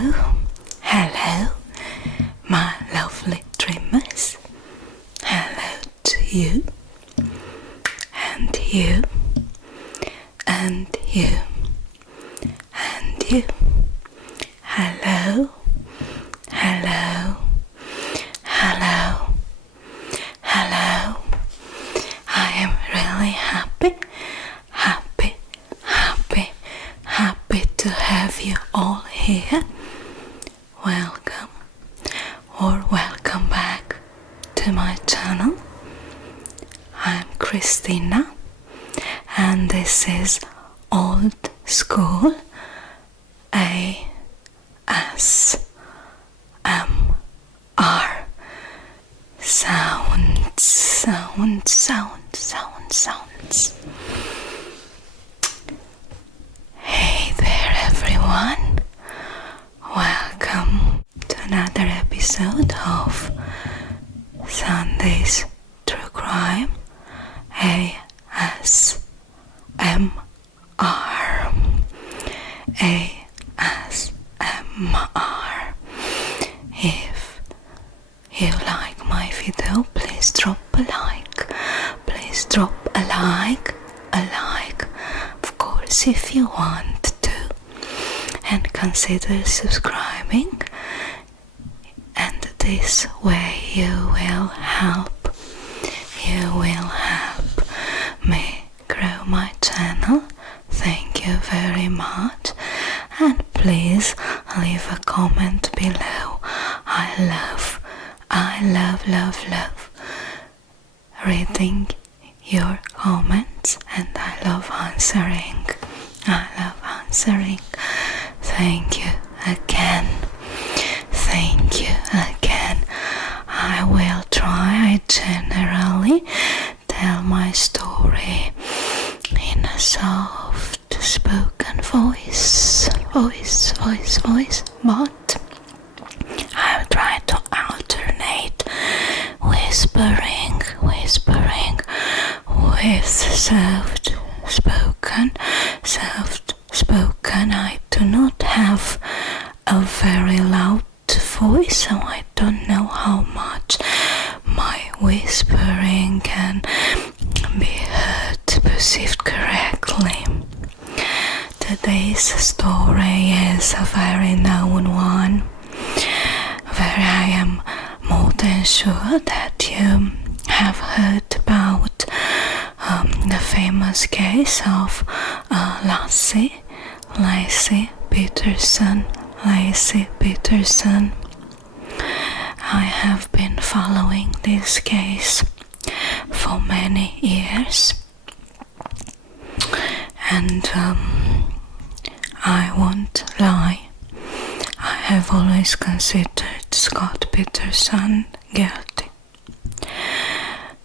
Hello, hello, my lovely dreamers. Hello to you, and you, and you, and you. Hello, hello, hello, hello. I am really happy to have you all here. Welcome or welcome back to my channel. I'm Christina and this is Old School ASMR. Sounds. Hey there everyone, welcome to another episode of Sunday's True Crime ASMR. If you like my video, please drop a like. Please drop a like. Of course, if you want to, and consider subscribing. And this way you will help me grow my channel. Thank you very much. And please leave a comment below. I love reading your comments, and I love answering. Thank you again. I will try. I generally tell my story in a soft spoken voice, but I'll try to alternate whispering with soft spoken. I do not have a very loud voice, so I don't know how much my whispering can be heard, perceived correctly. Today's story is a very known one, where I am more than sure that you have heard about the famous case of Laci Peterson. I have been following this case for many years, and I won't lie, I have always considered Scott Peterson guilty.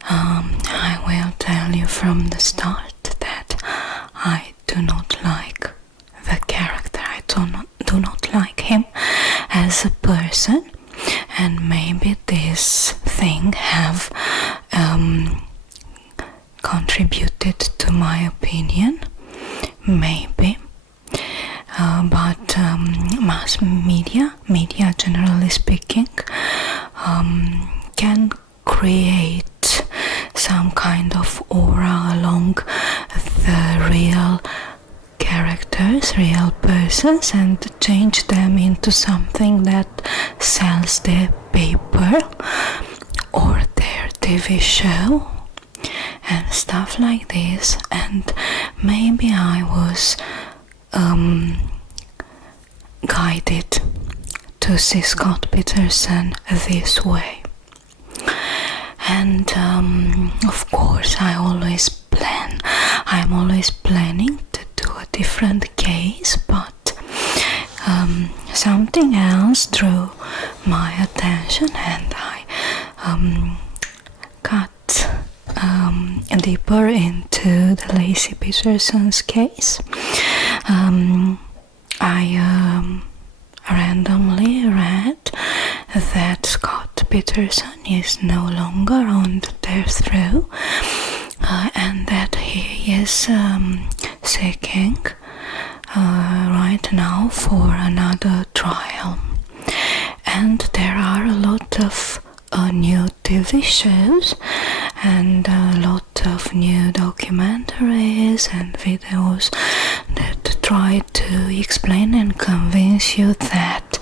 I will tell you from the start that I do not like the character. I do not like him as a person, and maybe this thing have contributed to my opinion, maybe. But mass media generally speaking, can create some kind of aura along the real characters, real persons, and change them into something that sells their paper or their TV show and stuff like this. And maybe I was guided to see Scott Peterson this way. And of course I'm always planning to do a different case, but something else drew my attention, and I got deeper into the Laci Peterson's case. I randomly read that Scott Peterson is no longer on the death row, and that he is seeking right now for another trial, and there are a lot of new TV shows and a lot of new documentaries and videos that try to explain and convince you that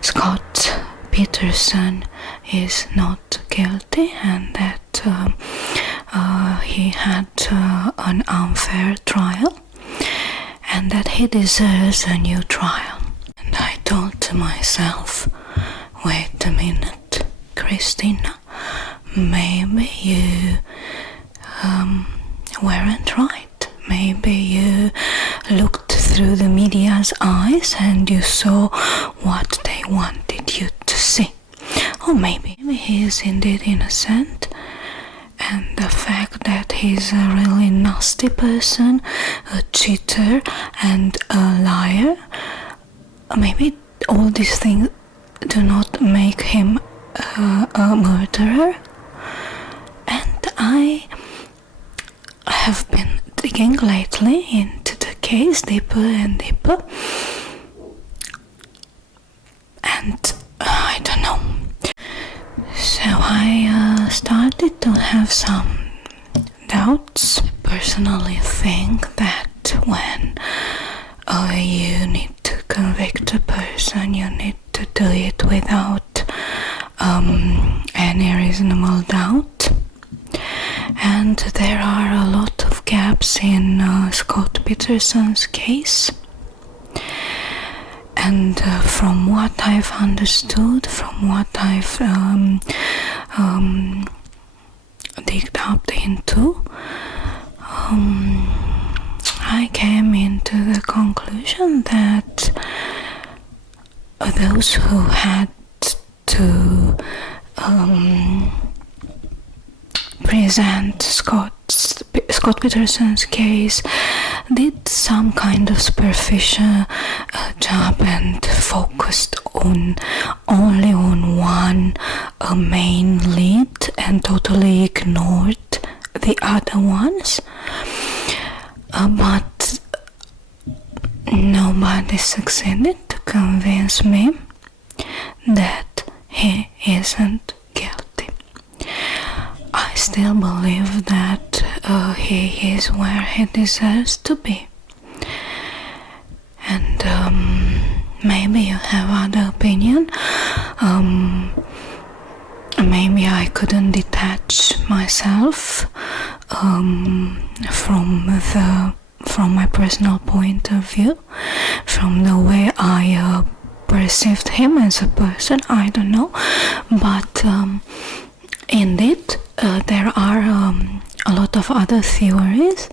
Scott Peterson is not guilty and that he had an unfair trial and that he deserves a new trial. And I thought to myself, wait a minute, Christina, maybe you weren't right. Maybe you looked through the media's eyes and you saw what they wanted you to see. Or maybe he is indeed innocent, and the fact that he's a really nasty person, a cheater and a liar, maybe all these things do not make him a murderer. And I have been digging lately into the case deeper and deeper, and I don't know. So I started to have some doubts. I personally think that when you need to convict a person, you need to do it without any reasonable doubt. And there are a lot of gaps in Scott Peterson's case. And from what I've understood, from what I've digged up into, I came into the conclusion that those who had to present Scott Peterson's case did some kind of superficial job and focused only on one main lead and totally ignored the other ones. But nobody succeeded to convince me that he isn't guilty. I still believe that he is where he deserves to be. And maybe you have other opinion. Maybe I couldn't detach myself from my personal point of view, from the way I perceived him as a person. I don't know, but indeed there are a lot of other theories.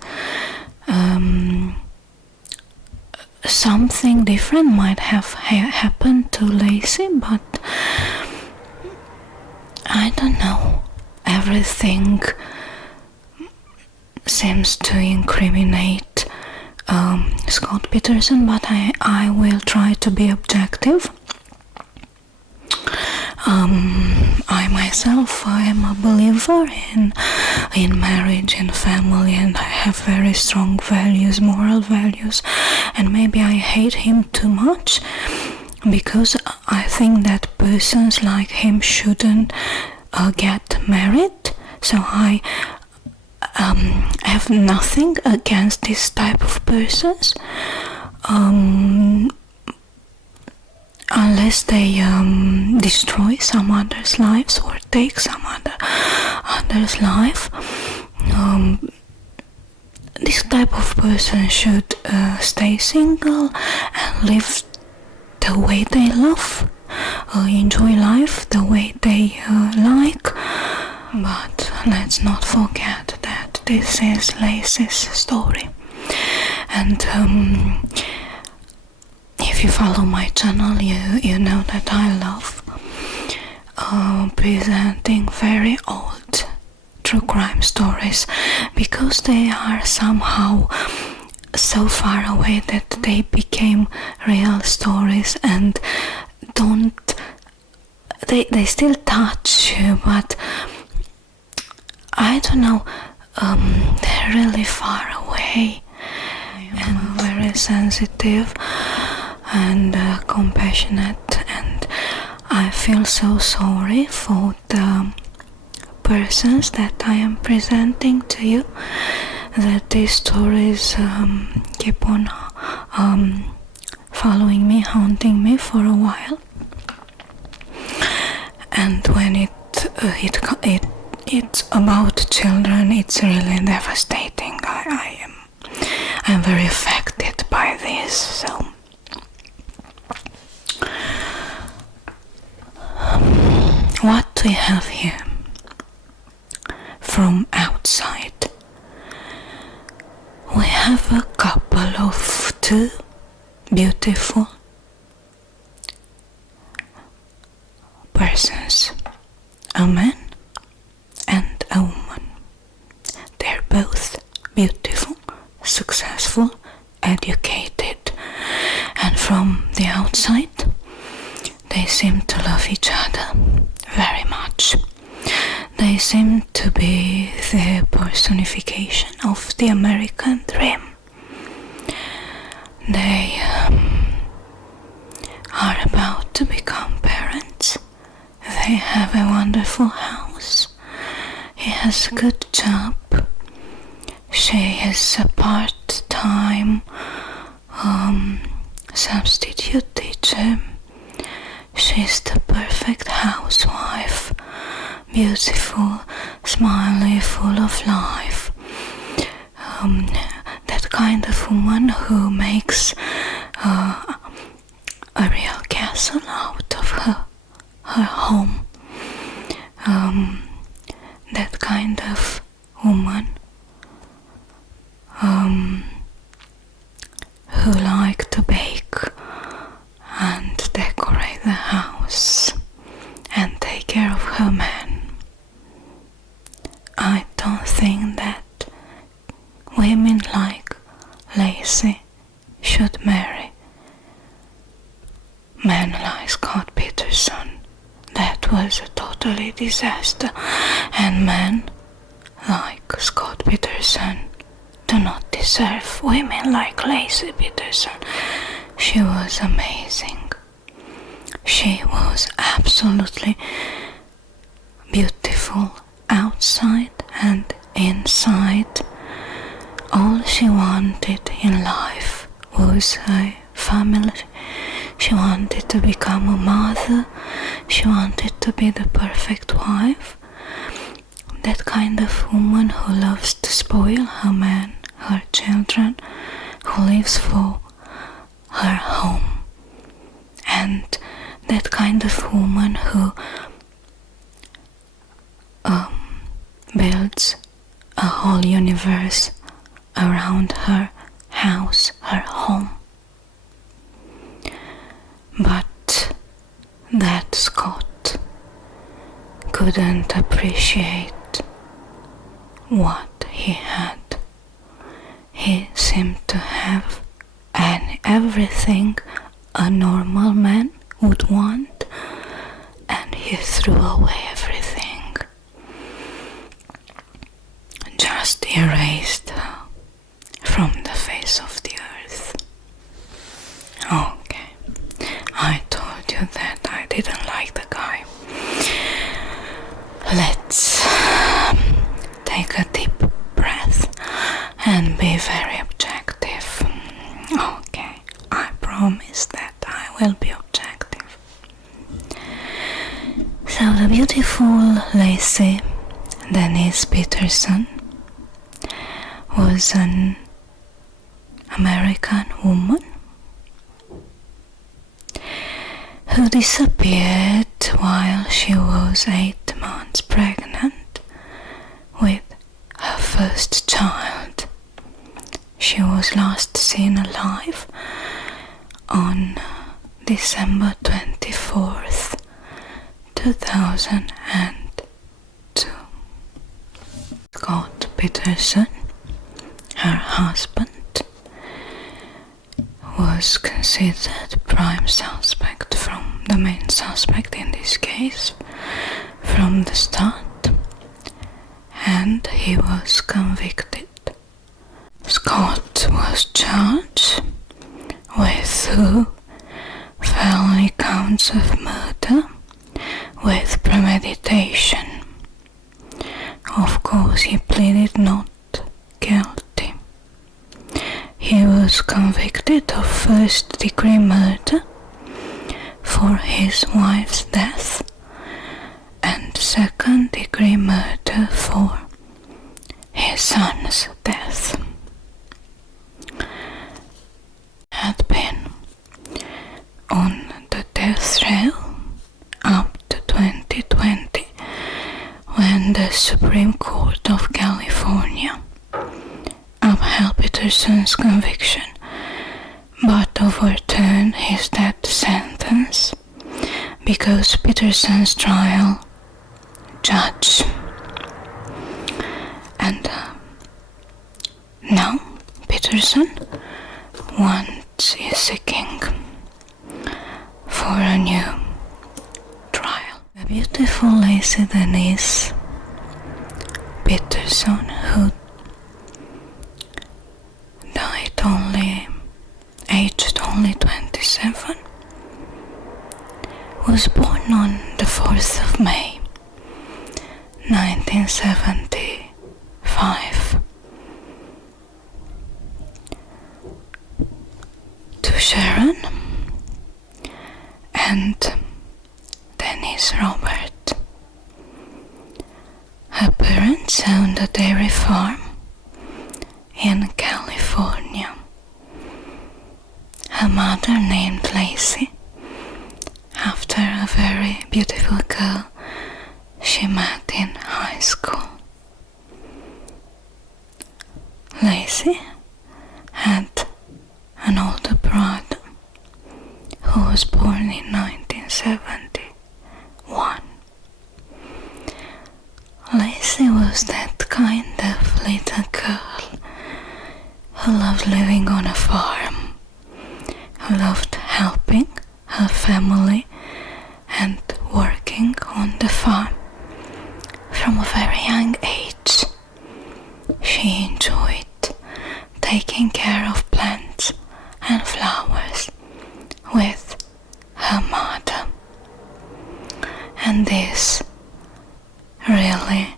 Something different might have happened to Laci, but I don't know. Everything seems to incriminate Scott Peterson, but I will try to be objective. I myself, I am a believer in marriage and family, and I have very strong values, moral values, and maybe I hate him too much because I think that persons like him shouldn't get married. So I have nothing against this type of persons, unless they destroy some others' lives or take some other's life. This type of person should stay single and live the way they love, enjoy life the way they like. But let's not forget that this is Laci's story. And if you follow my channel, you know that I love presenting very old true crime stories, because they are somehow so far away that they became real stories and they still touch you, but I don't know, they're really far away. I am a very very sensitive and compassionate, and I feel so sorry for the persons that I am presenting to you, that these stories keep on following me, haunting me for a while. And when it's about children, it's really devastating. I'm very affected by this. So what do we have here from outside? We have a couple of two beautiful persons, a man and a woman. They're both beautiful, successful, educated, and from the outside they seem to love each other very much. They seem to be the personification of the American dream. They are about to become parents. They have a wonderful house. He has a good job. She is a part-time substitute teacher. She's the perfect housewife. Beautiful, smiley, full of life. That kind of woman who makes a real castle out of her home. That kind of woman who like to bake and decorate the house and take care of her man. I don't think that women like Laci should marry men like Scott Peterson. That was a totally disaster, and men like Scott Peterson do not deserve women like Laci Peterson. She was amazing. She was absolutely beautiful outside and inside. All she wanted in life was a family. She wanted to become a mother. She wanted to be the perfect wife. That kind of woman who loves to spoil her man, her children, who lives for her home. And that kind of woman who builds a whole universe around her house, her home. But that Scott couldn't appreciate what he had. He seemed to have everything a normal man would want, and he threw away everything. Just erased her from the face of the earth. Okay, I told you that I didn't like the guy. Let's take a deep breath and be very objective. Okay, I promise that I will be objective. So the beautiful Laci Denise Peterson was an American woman who disappeared while she was 8 months pregnant with her first child. She was last seen alive on December 24th, 2002. Scott Peterson, her husband, was considered prime suspect, from the main suspect in this case, from the start, and he was convicted. Scott was charged with 2 felony counts of murder with premeditation. Of course, he pleaded not guilty. He was convicted of first-degree murder for his wife's death and second-degree murder for his son's death. Had been on the death row up to 2020 when the Supreme Court of California upheld Peterson's conviction but overturned his death sentence because Peterson's trial judge. And now Peterson is seeking for a new trial. The beautiful Laci Denise Peterson, who died aged only 27, was born on the 4th of May 1975 to Sharon and Dennis Robert. Her parents owned a dairy farm in California. Her mother named Laci after a very beautiful girl she met in high school. Laci had an older brother who was born in 1971. Laci was that kind of little girl who loved living on a farm, who loved helping her family and working on the farm. From a very young age, she enjoyed taking care of plants and flowers with her mother, and this really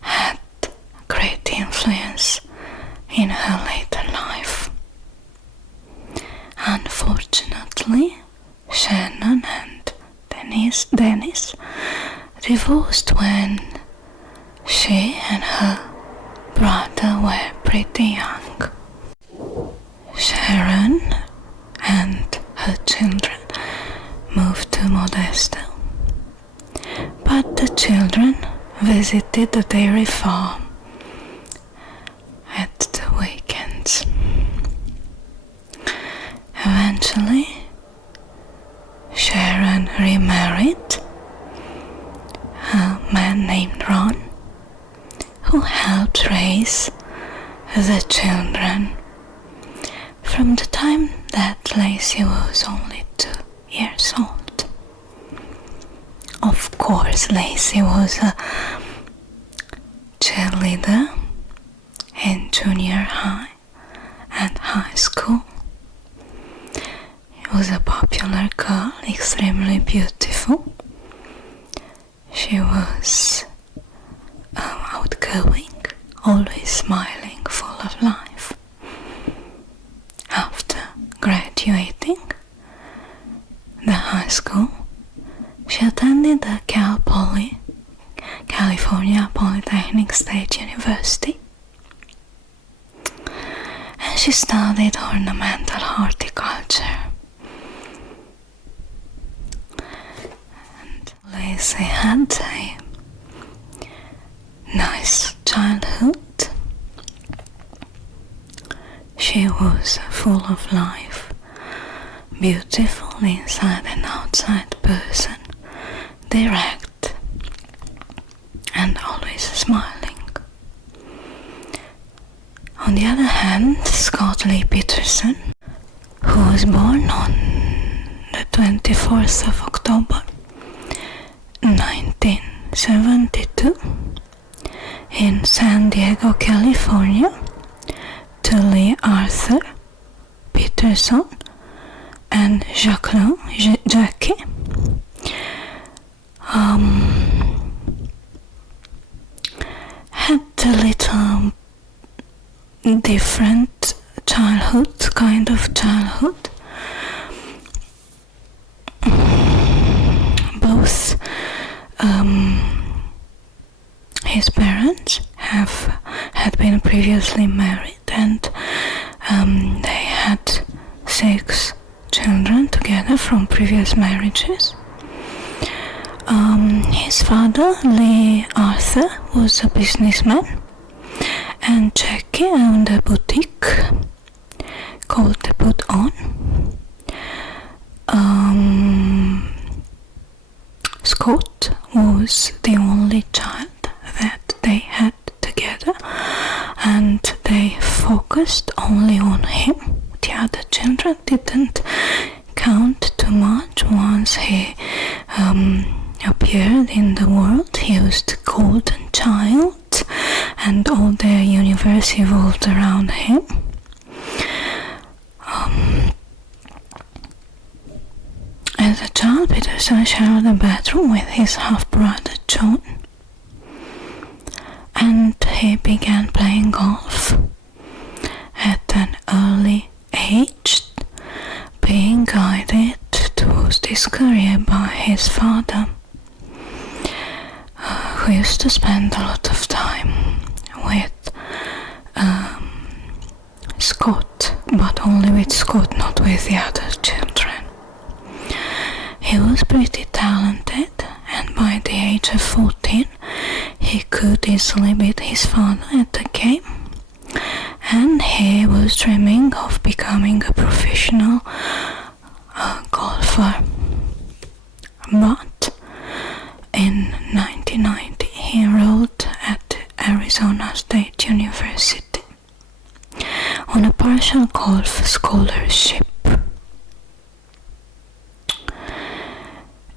had great influence in her later life. Unfortunately, Shannon and Dennis divorced when she and her brother were pretty young. Sharon and her children moved to Modesto, but the children visited the dairy farm at the weekends. Eventually, Sharon remarried a man named Ron, who helped raise the children from the time that Laci was only 2 years old. Of course, Laci was a cheerleader in junior high and high school. She was a popular girl, extremely beautiful. She was outgoing, always smiling, full of life. After graduating the high school, she attended the California Polytechnic State University, and she studied ornamental horticulture. And Laci had a nice childhood. She was full of life, beautiful inside and outside person, direct and always smiling. On the other hand, Scott Lee Peterson, who was born on the 24th of October 1972 in San Diego, California, to Lee Arthur Peterson, and Jackie had a little different kind of childhood. Both his parents had been previously married, and they had 6 children together from previous marriages. His father, Lee Arthur, was a businessman, and Jackie owned a boutique called The Put On. Scott was the only child that they had together, and they focused only on him. The other children didn't count too much. Once he appeared in the world, he was the golden child, and all their universe evolved around him. As a child, Peterson shared a bedroom with his half-brother John, and he began playing golf at an early age, being guided towards this career by his father, who used to spend a lot of time with Scott, but only with Scott, not with the other children. He was pretty talented, and by the age of 14 he could easily beat his father at the game, and he was dreaming of becoming a professional golfer. But in 1990 he enrolled at Arizona State University on a partial golf scholarship.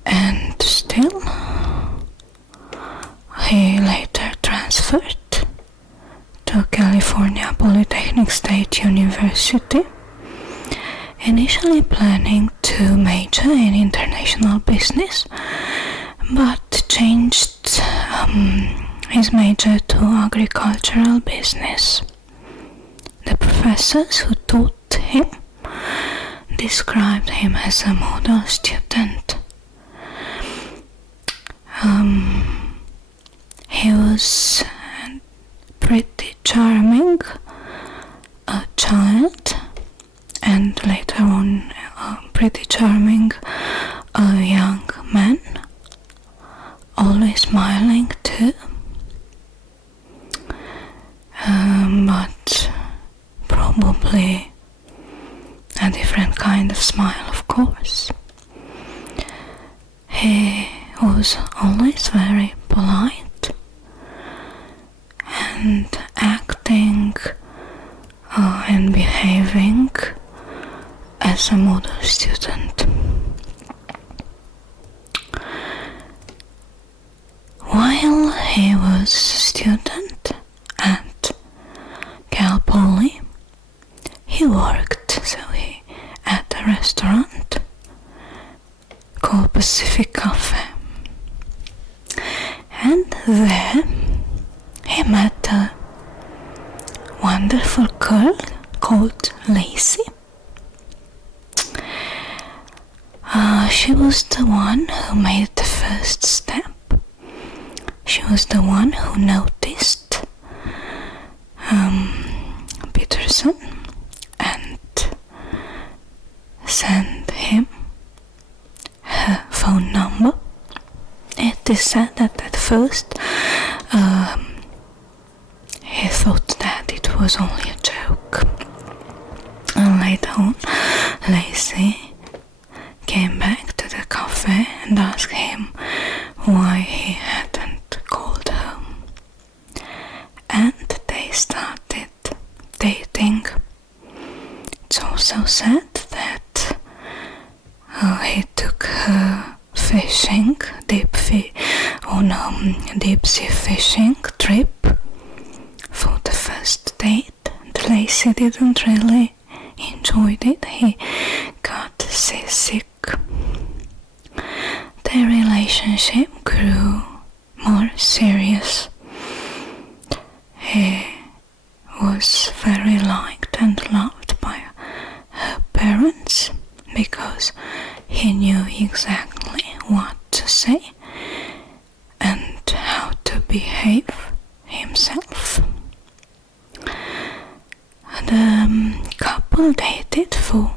And still, he later transferred to California Polytechnic State University, initially planning to major in international business, but changed his major to agricultural business. The professors who taught him described him as a model student. He was pretty charming a child, and later on pretty charming young man, always smiling too, but probably a different kind of smile, of course. He was always very polite and acting and behaving as a model student. While he was a student at Cal Poly, he worked at a restaurant called Pacific Cafe. And there he met a wonderful girl called Laci. She was the one who made the first step. She was the one who noticed Peterson and sent him her phone number. It is said that at first he thought that it was only a joke, and later on Laci came back to the cafe and asked him why he hadn't called her, and they started dating. It's also said that he took her fishing, deep sea fishing trip for the first date. And Laci didn't really enjoy it. He got seasick. Their relationship grew more serious. He was very liked and loved by her parents because he knew exactly what to say and how to behave himself. The couple dated for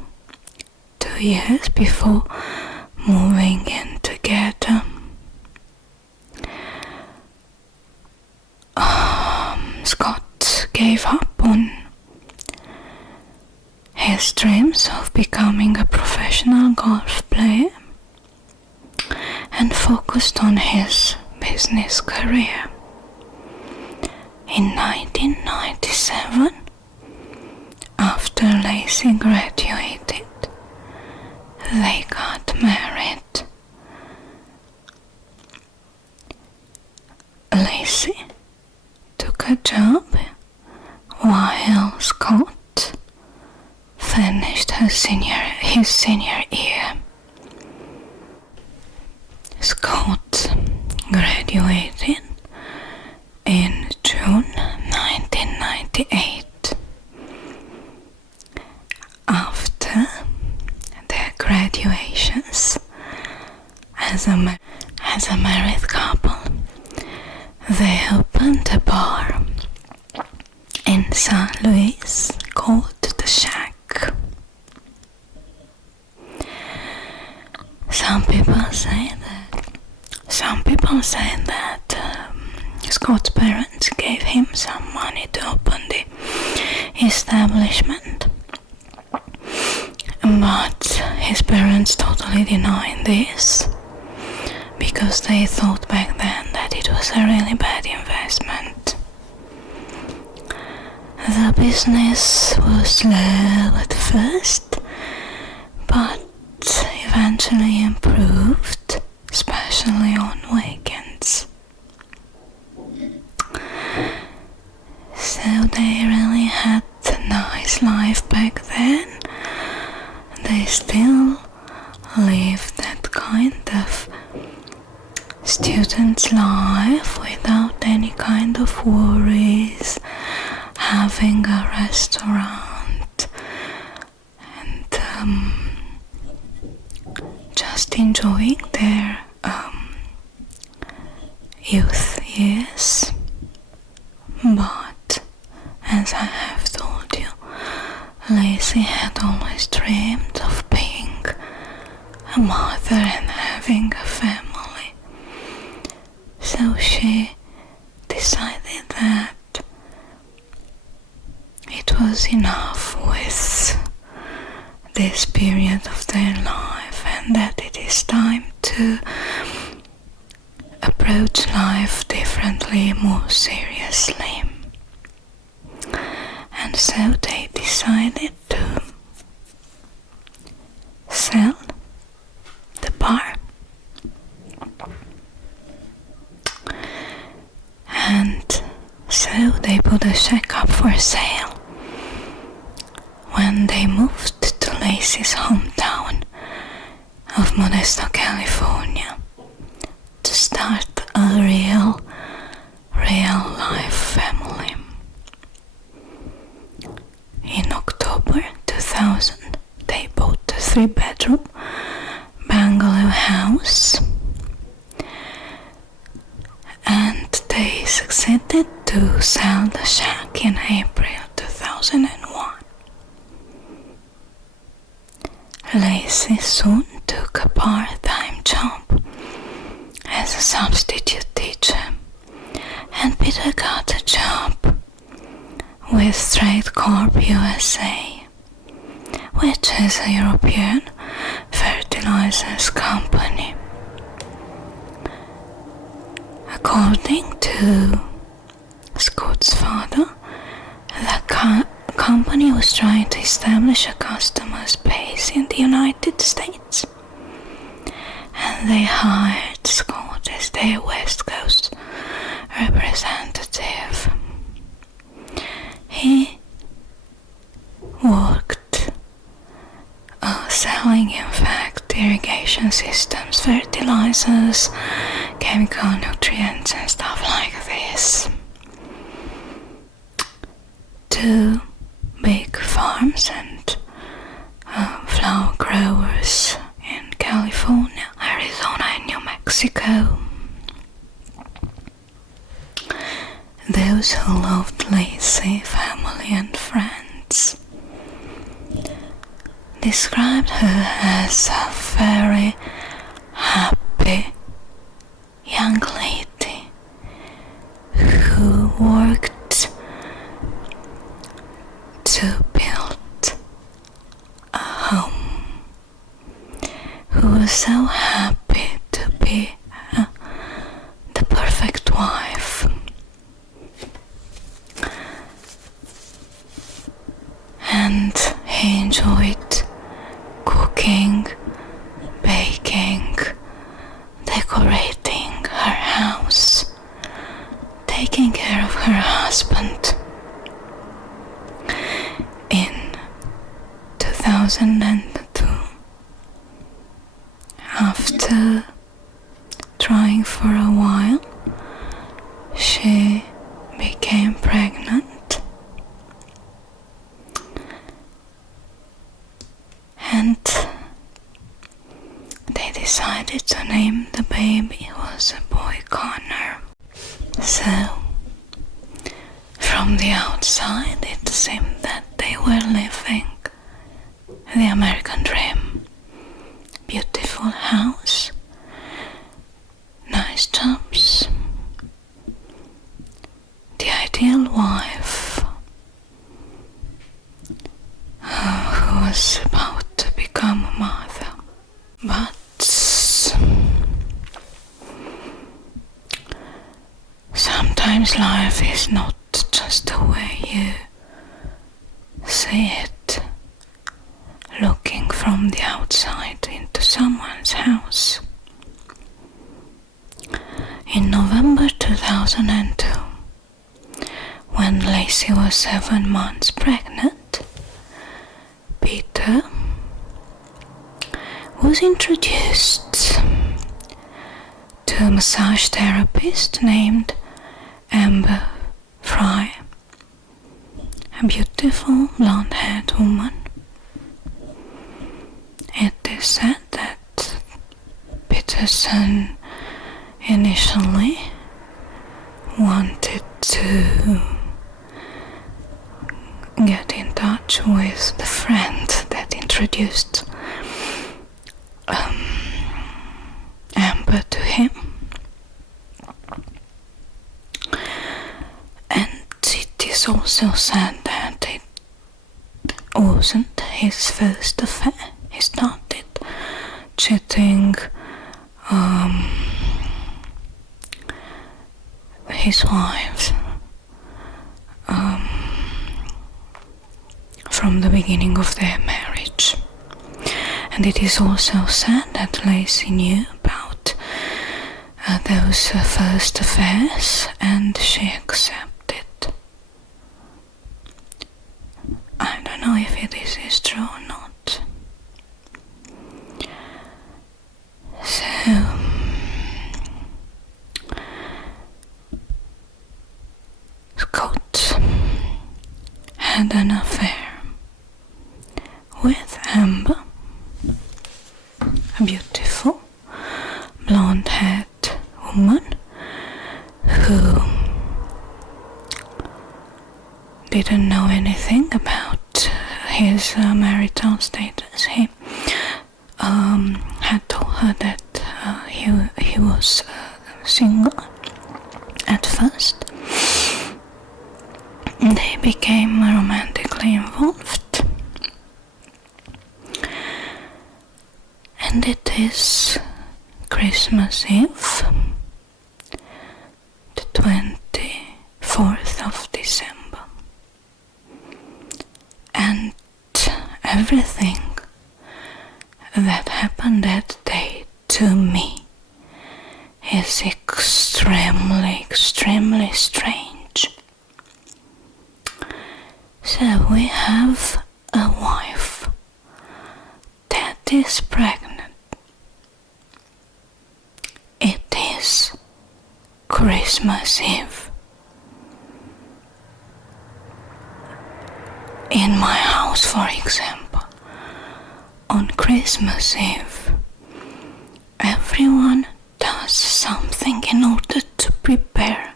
2 years before moving in together. Scott gave up on his dreams of becoming a professional golf player and focused on his business career. In 1997, after Laci graduated, they got married. Laci took a job while Scott finished his senior year. Scott graduated in June 1998. After their graduations, as a married couple, they opened a bar in St. Louis called The Shack. Some people say that Scott's parents gave him some money to open the establishment, but his parents totally denied this because they thought back then that it was a really bad investment. The business was slow at first, but eventually improved, especially on weekends. So they really had a nice life back then. They still lived that kind of student's life without any kind of worries, having a restaurant and just enjoying their youth years. But as I have told you, Laci had always dreamed of being a mother and having a family. So she decided that it was enough with this period of their life and that it is time to approach life differently, more seriously. And so they decided to sell the bar. And so they put a shack up for sale. When they moved to Laci's hometown of Modesto, California, to start a real life family. In October 2000, they bought a 3-bedroom bungalow house, and they succeeded to sell the shack in April 2001. Laci soon took a part-time job as a substitute teacher, and Peter got a job with Trade Corp USA, which is a European fertilizers company. According to Scott's father, the company was trying to establish a customer base in the United States, and they hired Scott as their West Coast representative. He worked selling irrigation systems, fertilizers, chemical nutrients and stuff like this. 2 big farms and flower growers in California, Arizona and New Mexico. Those who loved Laci, family and friends, described her as a very happy young lady who worked to build a home, who was so happy to be the perfect wife. And he enjoyed cooking, baking, decorating her house, taking care of her husband. In 2002, after trying for a while, she became pregnant. And they decided to name the baby. It was a boy, Connor. So, from the outside, it seemed that they were living the American dream. Beautiful house, nice jobs, the ideal wife who was about to become a mother. But sometimes life is not just the way you see it, looking from the outside into someone's house. In November 2002, when Laci was 7 months pregnant, Peter was introduced to a massage therapist named Amber Fry, a beautiful blonde-haired woman. It is said that Peterson initially wanted to get in touch with the friend that introduced Amber to him, and it is also said that it wasn't his first affair. He started cheating his wives from the beginning of their marriage. And it is also said that Laci knew about those first affairs and she accepted. I don't know if this is true or not. So Scott had an affair with Amber, a beautiful blonde-haired woman who didn't know anything about his marital status. He had told her that he was single at first. They became romantically involved, and it is Christmas Eve, the 24th of December, and everything that happened that day to me is extremely strange. So we have a wife that is pregnant Christmas Eve. In my house, for example, on Christmas Eve, everyone does something in order to prepare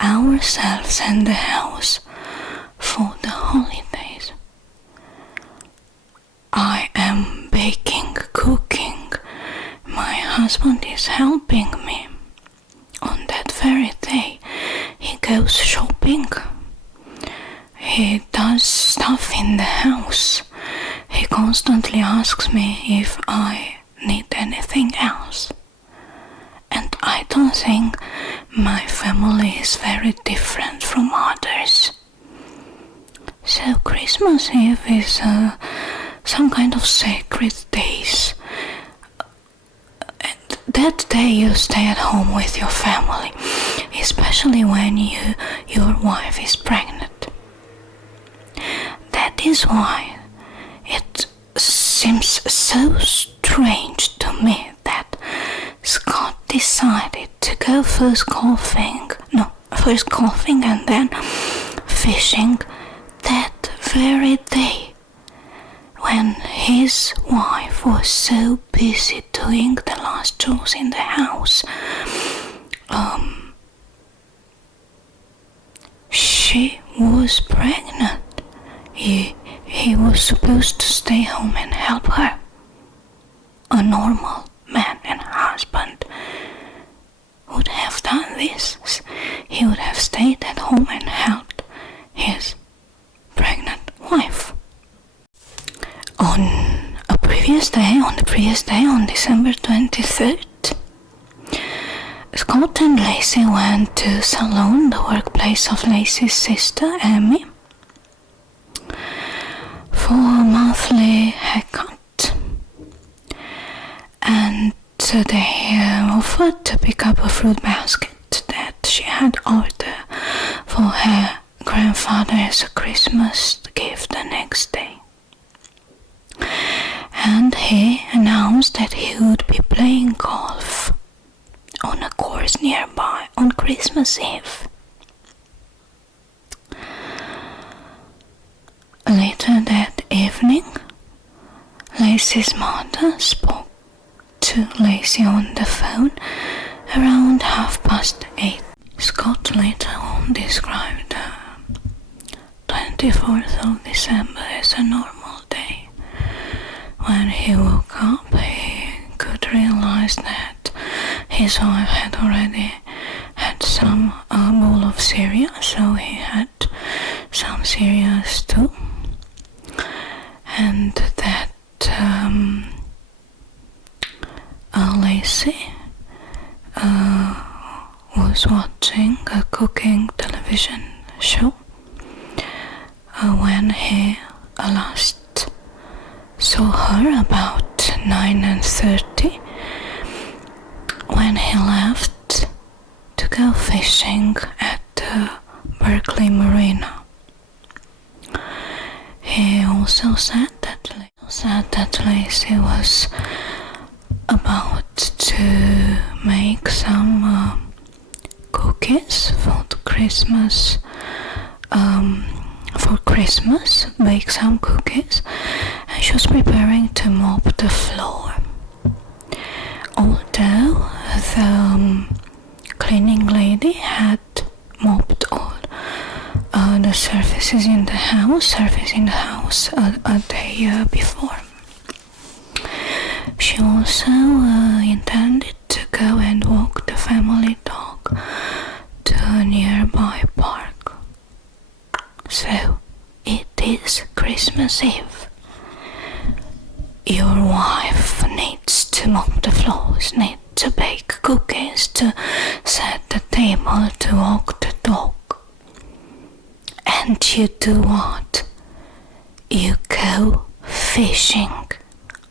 ourselves and the house for the holidays. I am baking, cooking. My husband is helping me. On that very day, he goes shopping. He does stuff in the house. He constantly asks me if I need anything else. And I don't think my family is very different from others. So Christmas Eve is some kind of sacred days. And that day you stay at home with your family, especially when your wife is pregnant. That is why it seems so strange to me that Scott decided to go first golfing and then fishing that very day, when his wife was so busy doing the last chores in the house. She was pregnant. He was supposed to stay home and help her. A normal man and husband would have done this. He would have stayed at home and helped his pregnant wife. On the previous day, on December 23rd, Scott and Laci went to salon, the workplace of Laci's sister, Amy, for a monthly haircut. And they offered to pick up a fruit basket that she had ordered for her grandfather as a Christmas gift the next day. And he announced that he would be playing golf on a course nearby on Christmas Eve. Later that evening, Laci's mother spoke to Laci on the phone around 8:30. Scott later on described the 24th of December as a normal day. When he woke up, he could realize that his wife had already had some bowl of cereal, so he had some cereals too, and that Laci was watching a cooking television show when he last saw her about 9:30, when he left to go fishing at the Berkeley Marina. He also said that Laci was about to make some cookies for Christmas, bake some cookies, and she was preparing to mop the floor. Although the cleaning lady had mopped all the surfaces in the house a day before. She also intended to go and walk the family dog to a nearby park. So it is Christmas Eve. Your wife needs to mop the floors, needs to bake cookies, to set the table, to walk the dog. And you do what? You go fishing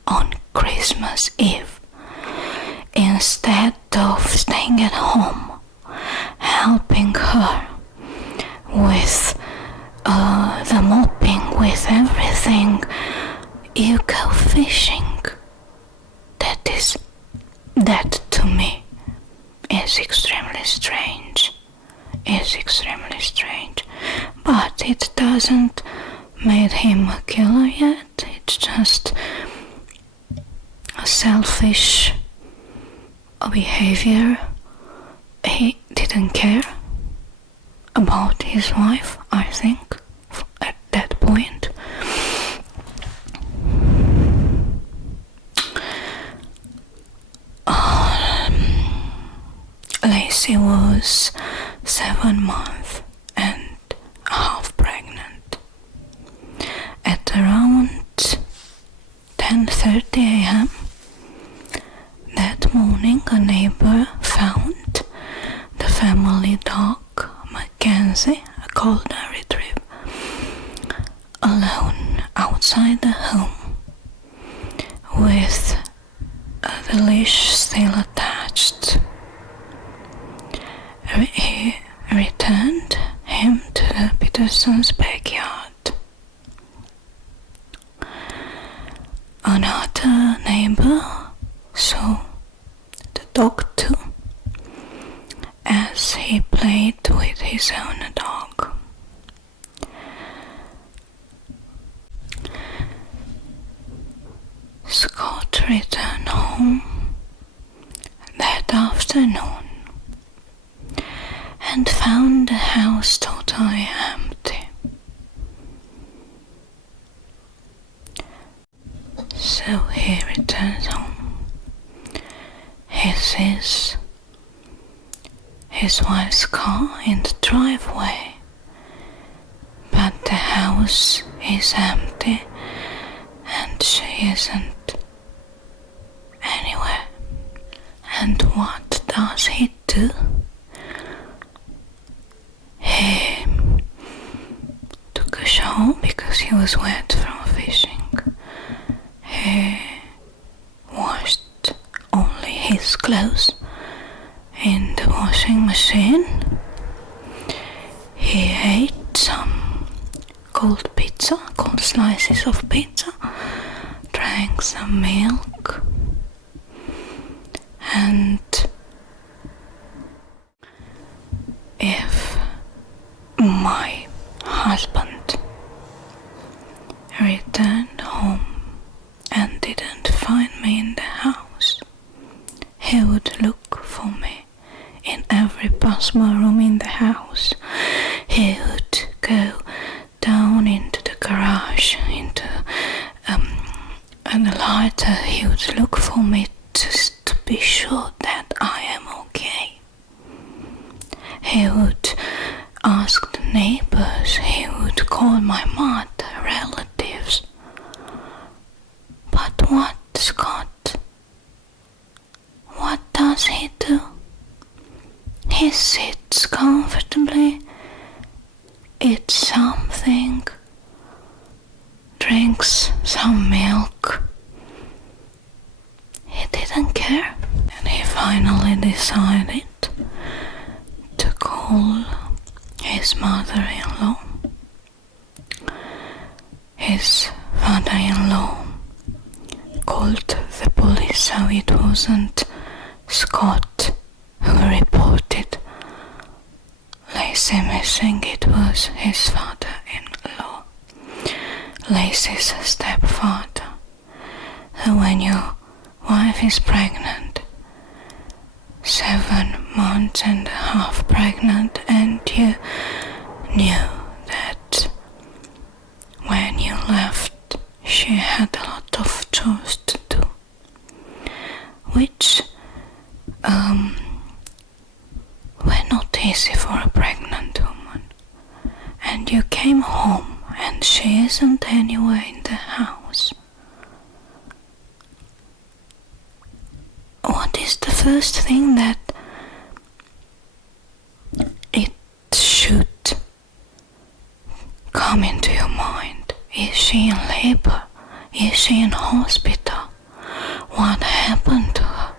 on Christmas Eve instead of staying at home, helping her with the mopping, with everything. You go fishing. That to me is extremely strange. hasn't made him a killer yet. It's just a selfish behavior. He didn't care about his wife, I think, at that point. Laci was 7 months and a half pregnant. At around 10:30 a.m. that morning, a neighbor found the family dog, Mackenzie, a golden retriever, alone outside the home with the leash still attached. He returned him to the Peterson's backyard. Another neighbor saw the dog too, as he played with his own dog. Scott returned home that afternoon and found the house totally empty. So he returns home. He sees his wife's car in the driveway, but the house is empty and she isn't anywhere. And what does he do? He took a shower because he was wet from fishing. He washed only his clothes in the washing machine. He ate some cold slices of pizza, drank some milk, and if my husband returned home and didn't find me in the house, he would look for me in every possible room in the house. He would go down into the garage, and the lighter. He would look for me just to be sure that I am okay. He would ask the neighbors. He would call my mother, relatives. But what, Scott? What does he do? He sits comfortably, eats something, drinks some milk. He didn't care, and he finally decided to call his mother-in-law. His father-in-law called the police, so it wasn't Scott who reported Laci missing, it was his father-in-law, Laci's stepfather. So when your wife is pregnant, 7 months and a half pregnant, and you knew that when you left she had a lot of chores to do, which were not easy for a pregnant woman, and you came home and she isn't anywhere in the house. What is the first thing that it should come into your mind? Is she in labor? Is she in hospital? What happened to her?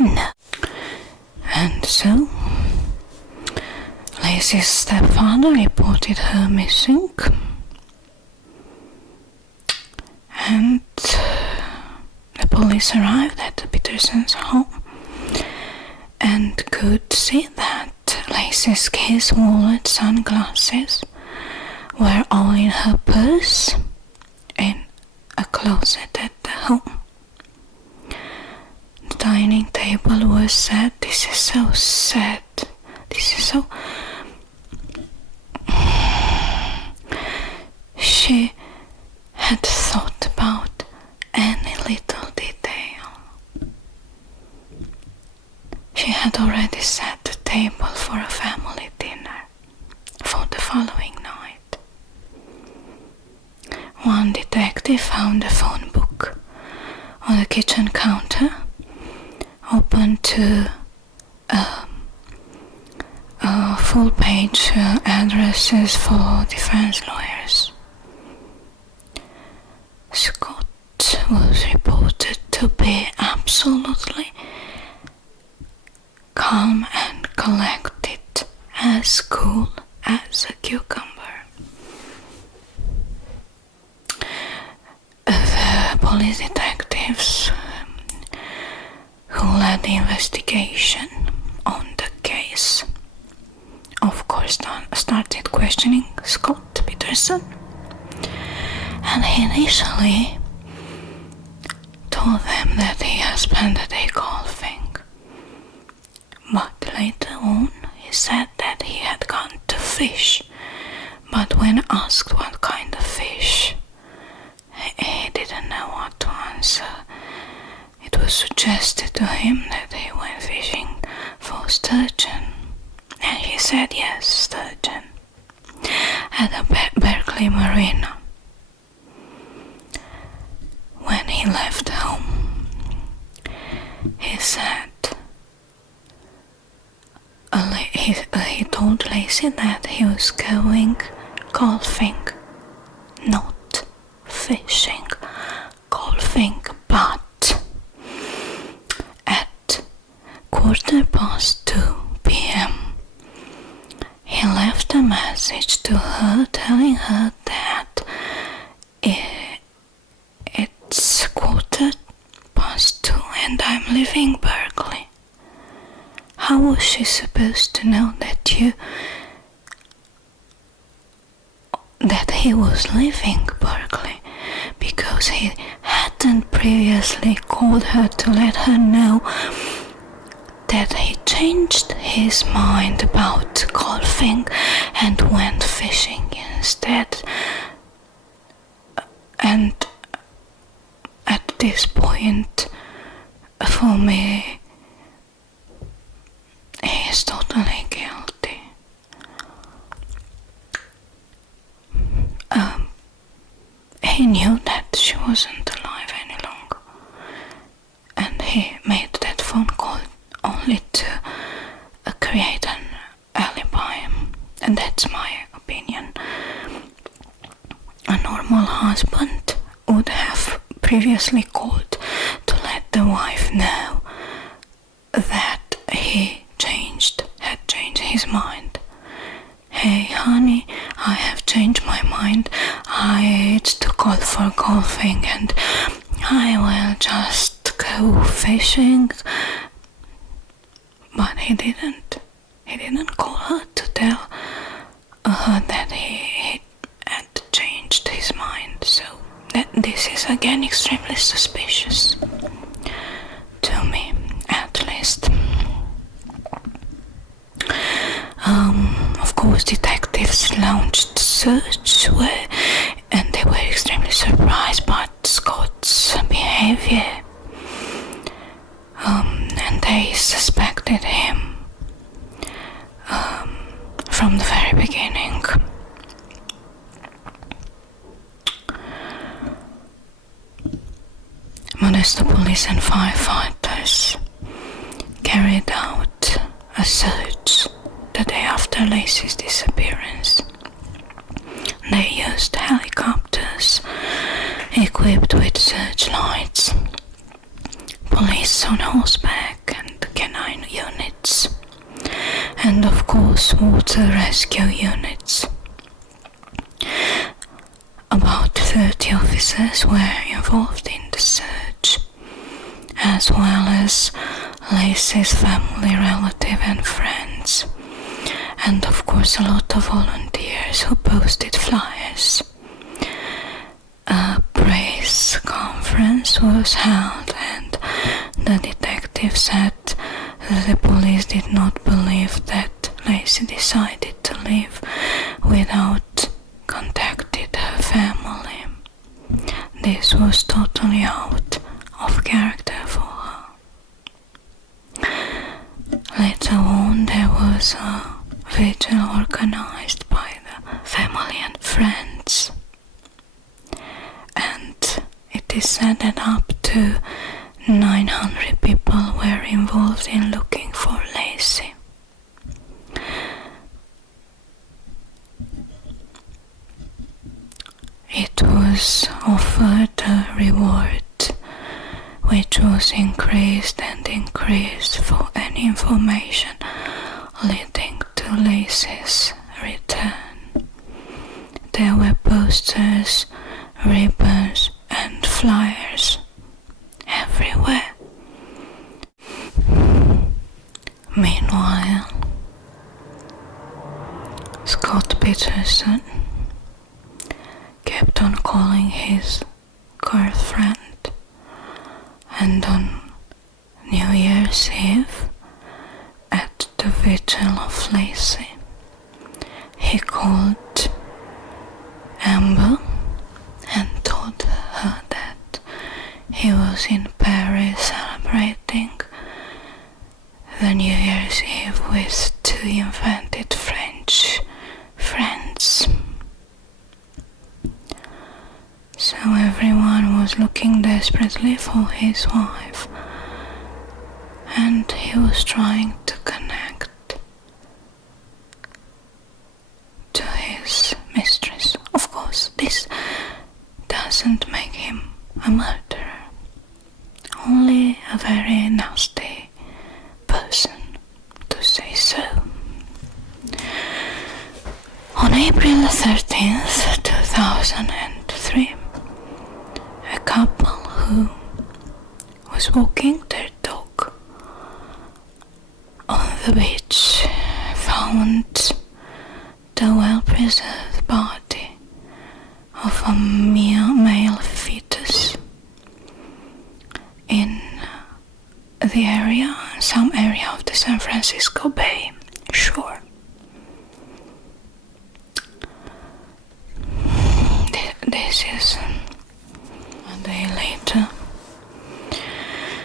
No. And so Laci's stepfather reported her missing, and the police arrived at the Peterson's home and could see that Laci's keys, wallet, sunglasses were all in her purse, in a closet at the home. The dining table was sad. This is so sad. This is so... She had thought about any little detail. She had already set the table for a family dinner for the following night. One detective found a phone book on the kitchen counter, open to full-page addresses for defense lawyers. Scott was reported to be absolutely calm and collected, as cool as a cucumber. The police detectives who led the investigation on the case, of course, started questioning Scott Peterson, and he initially told them that he had spent the day golfing, but later on he said that he had gone to fish. But when asked what kind of fish, he didn't know what to answer. It was suggested to him that he went fishing for sturgeon, and he said yes, sturgeon, at the Berkeley Marina. When he left home, he said he told Laci that he was going golfing, not fishing, golfing, but at 2:15 p.m. he left a message to her telling her that it's 2:15 and I'm leaving Berkeley. How was she supposed to know that he was leaving Berkeley? Because he hadn't previously called her to let her know that he changed his mind about golfing and went fishing instead. And at this point, for me, he is totally guilty. He knew that she wasn't alive any longer, and he made that phone call only to create an alibi, and that's my opinion. A normal husband would have previously called to let the wife know that he had changed his mind. Hey honey, I have changed my mind. It's too cold for golfing and I will just go fishing. But he didn't call her to tell her that he had changed his mind. So this is again extremely suspicious, to me at least. Of course, detectives launched search and they were extremely surprised by Scott's behavior, and they suspected him from the very beginning. Modesto police and firefighters carried out a search the day after Laci's disappearance. They used helicopters equipped with searchlights, police on horseback and canine units, and of course water rescue units. About 30 officers were involved in the search, as well as Laci's family, relative and friends, and of course a lot of volunteers who posted flyers. A press conference was held, and the detective said the police did not believe that Laci decided to leave without contacting her family. This was totally out of character for her. Later on, there was a vigil organized by the family and friends, and it is said that up to 900 people were involved in looking for Laci. It was offered a reward which was increased and increased for any information leading to Laci's return. There were posters, ribbons and flyers everywhere. Meanwhile, Scott Peterson kept on calling his girlfriend, and on New Year's Eve, at the vigil of Laci, he called Amber and told her that he was in Paris celebrating the New Year's Eve with two invented French friends. So everyone was looking desperately for his wife, and he was trying to connect to his mistress. Of course, this doesn't make him a murderer, only a very nasty person, to say so. On April 13th, 2003, a couple who was walking their dog on the beach found the well-preserved body of a male fetus in some area of the San Francisco Bay shore. This is a day later.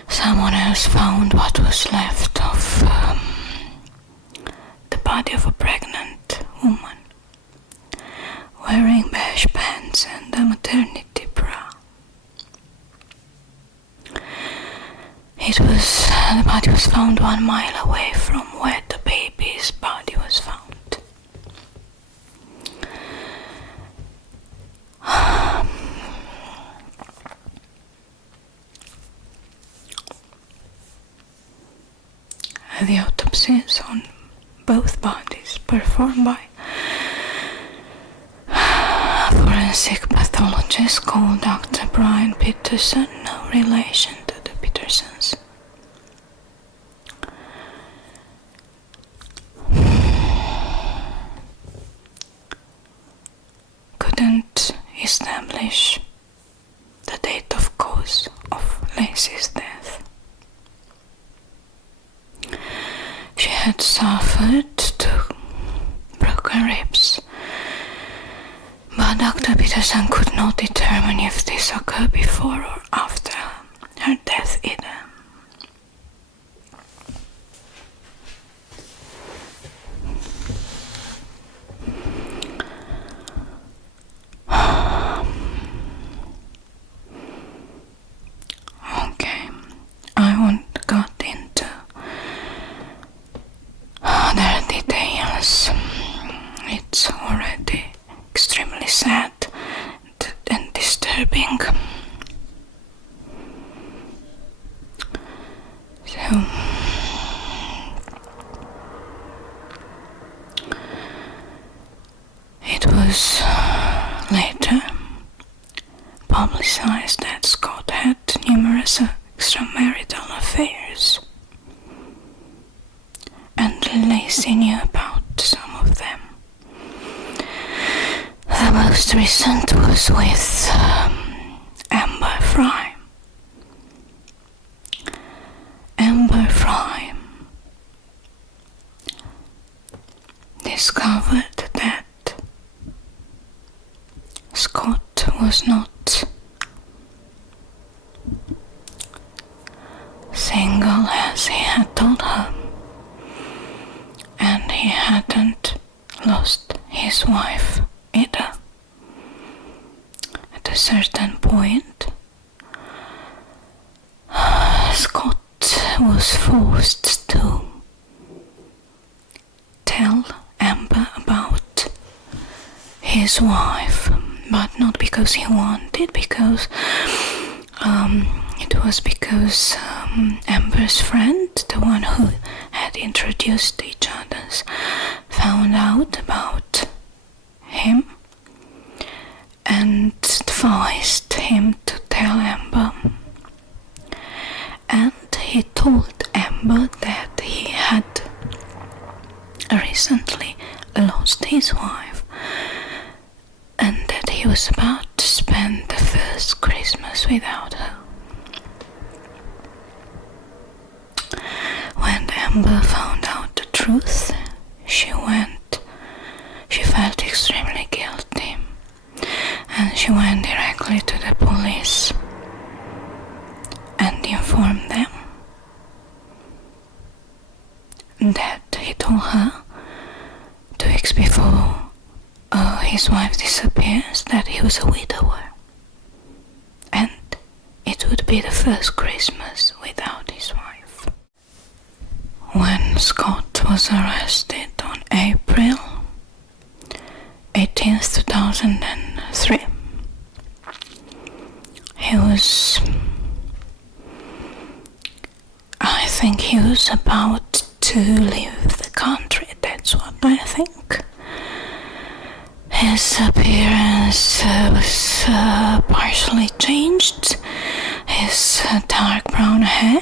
Someone else found what was left of the body of a pregnant woman wearing beige pants and a maternity bra. The body was found 1 mile away from where the baby's body was found. The autopsies on both bodies performed by a forensic pathologist called Dr. Brian Peterson, no relation to the Petersons. Couldn't establish the date of cause of Laci's death. She had suffered 2 broken ribs, but Dr. Peterson could not determine if this occurred before or after her death either. Okay, I won't got into other details. It's already extremely sad and disturbing. So it was later publicized that Scott had numerous extramarital affairs, and Laci knew about some most recent was with Amber Fry. Amber Fry discovered that Scott was not single as he had told her, and he hadn't lost his wife either. At a certain point, Scott was forced to tell Amber about his wife, but not because he wanted, because it was because Amber's friend, the one who had introduced each other, found out about him and advised him to tell Amber. And he told Amber that he had recently lost his wife and that he was about to spend the first Christmas without her. When Amber found out the truth, she felt extremely guilty, and she went directly to the police and informed them that he told her 2 weeks before his wife disappears that he was a widower, and it would be the first Christmas without his wife. When Scott was arrested on April 18th, 2003, I think he was about to leave the country, that's what I think. His appearance was partially changed. His dark brown hair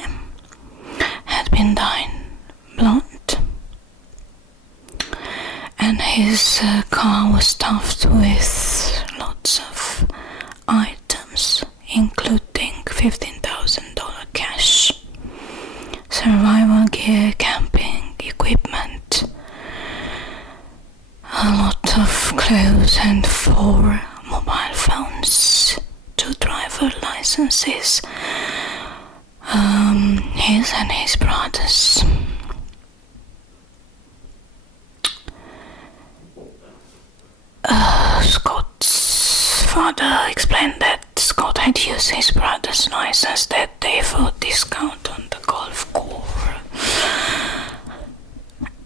had been dyed blonde, and his car was stuffed with lots of items, including $15,000 cash, survival gear, camping equipment, a lot of clothes and 4 mobile phones, 2 driver licenses, his and his brother's. Scott's father explained that Scott had used his brother's license that day for a discount on the golf course,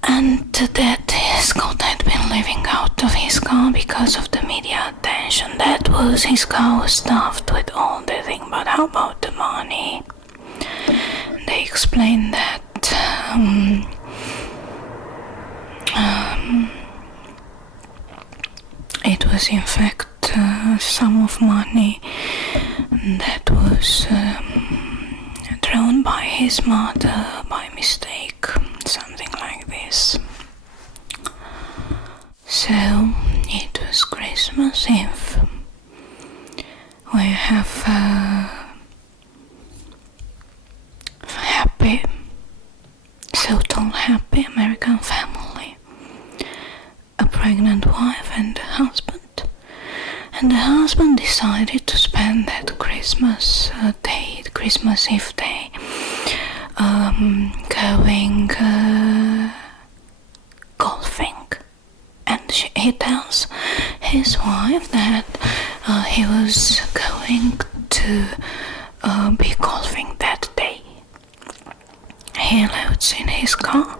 and that Scott had been living out of his car because of the media attention. That was, his car was stuffed with all the things, but how about the money? They explained that it was in fact a sum of money that was thrown by his mother by mistake, something like this. So it was Christmas Eve. We have a happy, so-called happy American family, a pregnant wife and a husband. And the husband decided to spend that Christmas Eve day, going golfing. And he tells his wife that he was going to be golfing that day. He loads in his car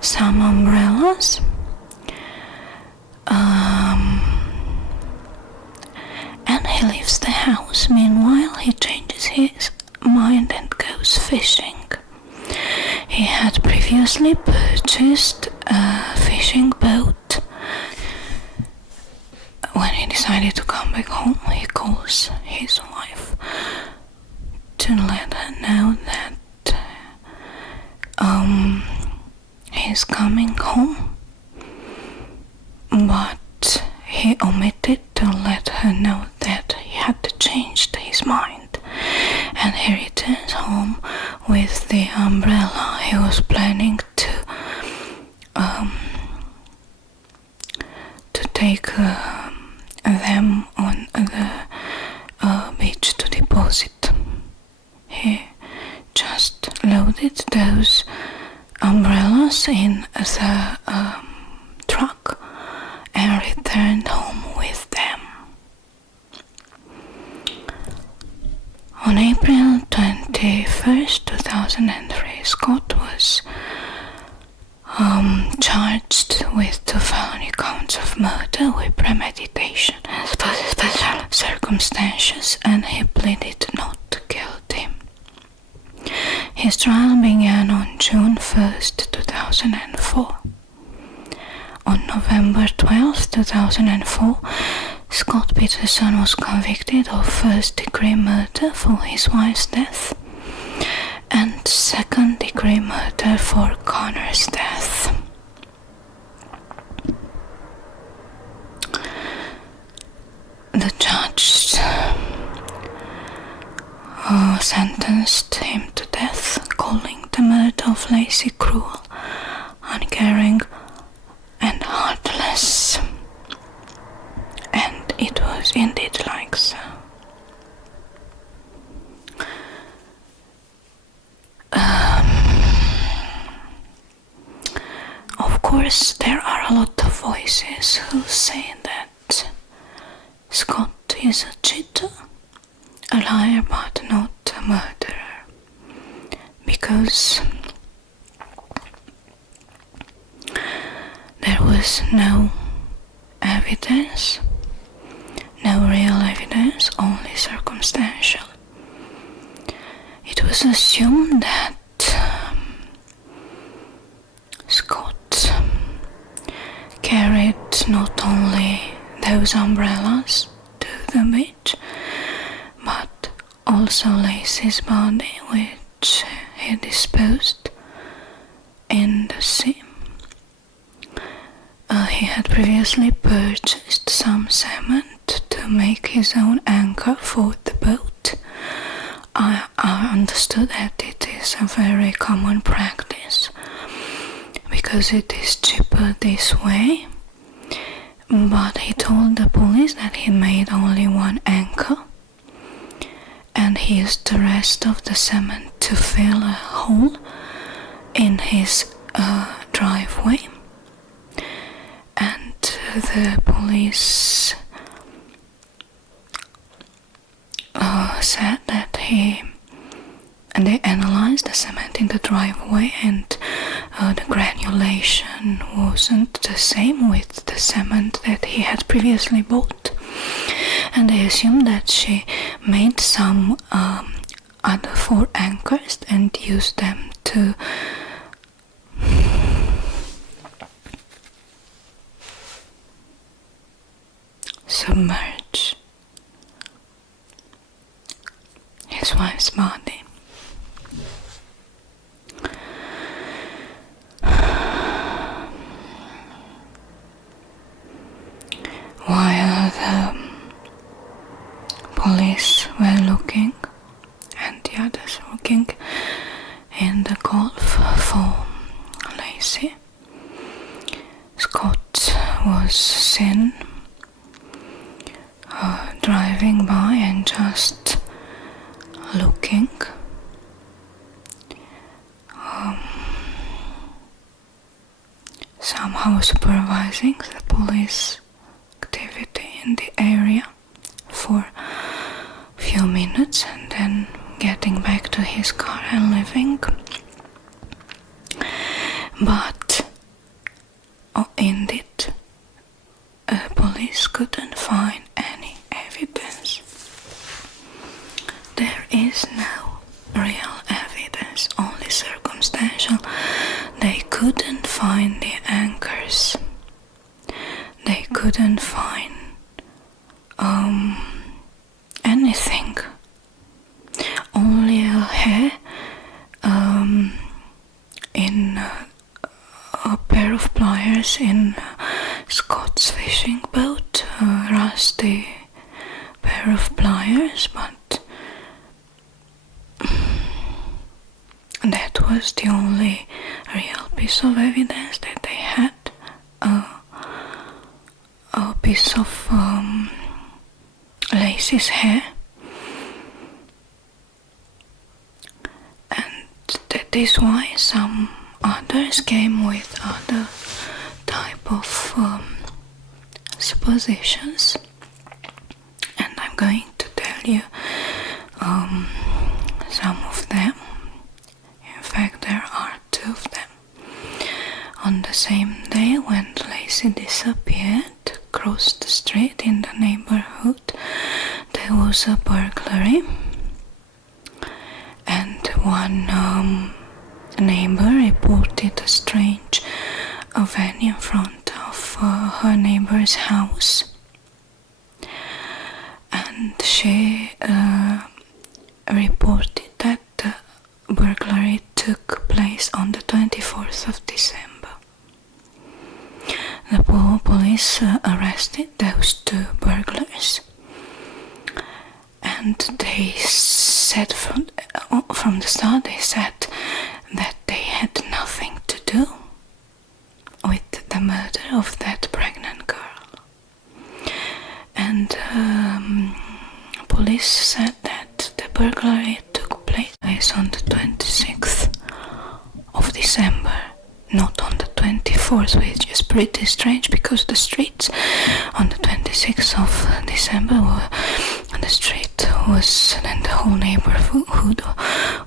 some umbrellas, and he leaves the house. Meanwhile, he changes his mind and goes fishing. He had previously purchased a fishing boat. When he decided to come back home, he calls his wife to let her know that he's coming home, but he omitted to let planning to take them on the beach to deposit. He just loaded those umbrellas in the truck and returned home with them. On April 21st, 2003, Scott was charged with 2 felony counts of murder with premeditation and special circumstances, and he pleaded not guilty. His trial began on June 1st, 2004. On November 12th, 2004, Scott Peterson was convicted of first-degree murder for his wife's death and second-degree murder for Connor's death. The judge sentenced him to death, calling the murder of Laci cruel, uncaring, and heartless. And it was indeed like so. Of course, there are a lot of voices who say that Scott is a cheater, a liar, but not a murderer, because there was no evidence, no real evidence, only circumstantial. It was assumed that Scott carried not only those umbrellas to the beach, but also Laci's body, which he disposed in the sea. He had previously purchased some cement to make his own anchor for the boat. I understood that it is a very common practice because it is cheaper this way, but he told the police that he made only one anchor and he used the rest of the cement to fill a hole in his driveway. And the police said that they analyzed the cement in the driveway, and the granulation wasn't the same with the cement that he had previously bought, and they assumed that she made some other 4 anchors and used them to submerge his wife's body. While the police were looking and the others looking in the Gulf for Laci, Scott was seen driving by and just looking. Somehow supervising the police activity in the area for a few minutes and then getting back to his car and leaving. But indeed, police couldn't find any evidence. There is no real evidence, only circumstantial. They couldn't find the anchors. They couldn't find anything. Only a hair in a pair of pliers in Scott's fishing boat, a rusty pair of pliers, but that was the only real piece of evidence that they had. A piece of Laci's hair, and that is why some others came with other type of suppositions, and I'm going to tell you some of them. In fact, there are two of them. On the same day when Laci disappeared across the street in the neighborhood, there was a burglary, and one neighbor reported a strange van in front of her neighbor's house, and she reported that the burglary took place on the 24th of December. The police arrested those two burglars, and they said from the start, they said that they had nothing to do with the murder of that pregnant girl. And police said that the burglary took place on the 26th of December, not on the 24th, which is pretty strange because the streets on the 26th of December were, the street was, and the whole neighborhood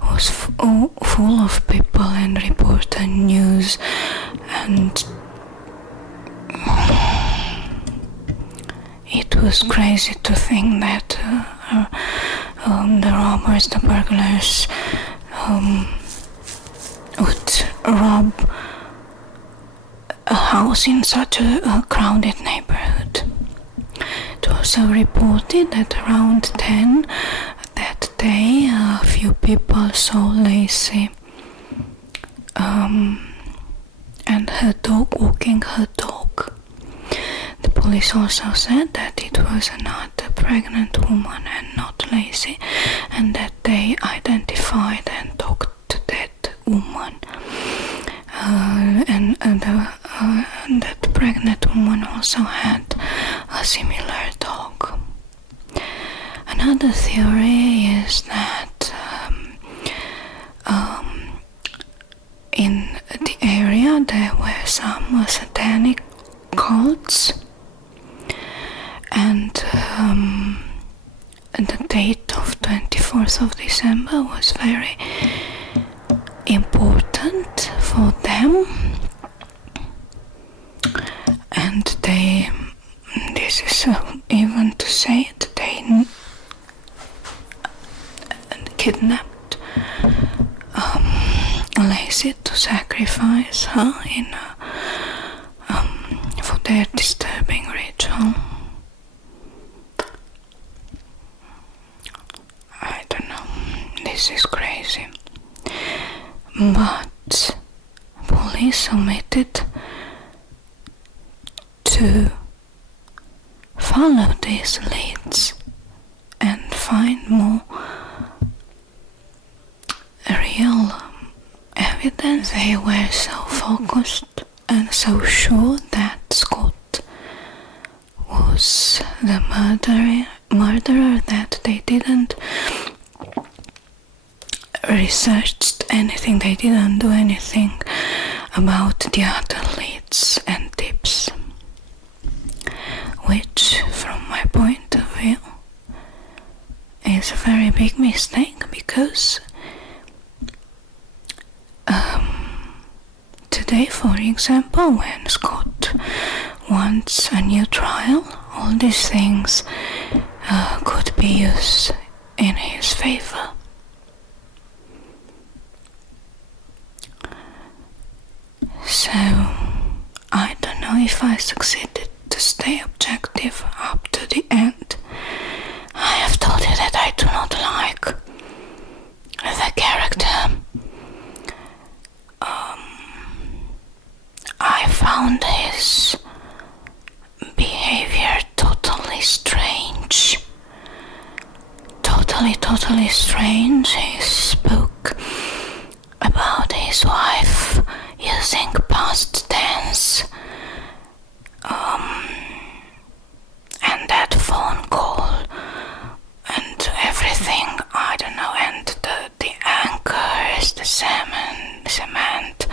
was full of people and reporter news, and it was crazy to think that the robbers, the burglars, would rob a house in such a crowded neighborhood. It was also reported that around 10 that day a few people saw Laci and her dog walking her dog. The police also said that it was another pregnant woman and not Laci, and that they identified and talked to that woman. And that pregnant woman also had a similar dog. Another theory is that in the area there were some satanic cults, and the date of 24th of December was very important for them, and this is even to say it, they kidnapped Laci to sacrifice her for their disturbing ritual. I don't know, this is crazy. But police omitted to follow these leads and find more real evidence. They were so focused and so sure that Scott was the murderer that they didn't research anything, they didn't do anything about the other leads and tips, which from my point of view is a very big mistake, because today, for example, when Scott wants a new trial, all these things could be used in his favor. So, I don't know if I succeeded to stay objective up to the end. I have told you that I do not like the character. I found his behavior totally strange. Totally strange. He spoke about using past tense, and that phone call and everything, I don't know, and the anchors, the cement.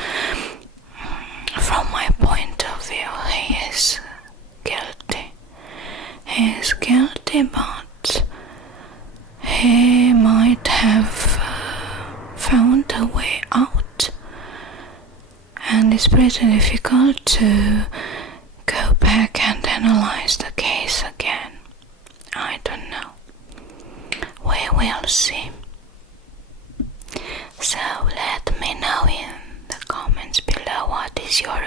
From my point of view, he is guilty. He is guilty, but he might have found a way out, and it's pretty difficult to go back and analyze the case again. I don't know. We will see. So let me know in the comments below what is your